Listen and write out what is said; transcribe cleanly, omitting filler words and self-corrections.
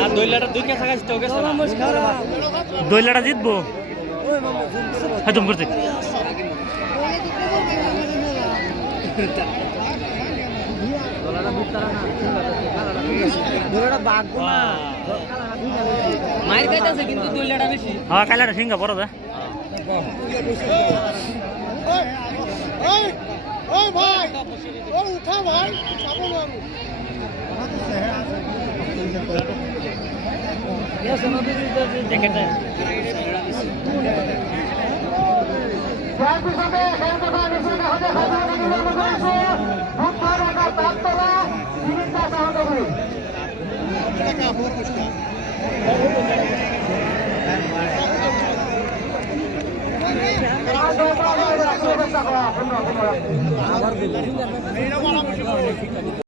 আর দইলাটা দুই কেসা গাছ তো গেছে না দইলাটা জিতবো হ্যাঁ তুমি করতে মায়ের খাইতেছে কিন্তু দইলাটা বেশি হ্যাঁ কালাটা সিঙ্গা বড় দা ভাই ও উঠা ভাই যাবো বাবু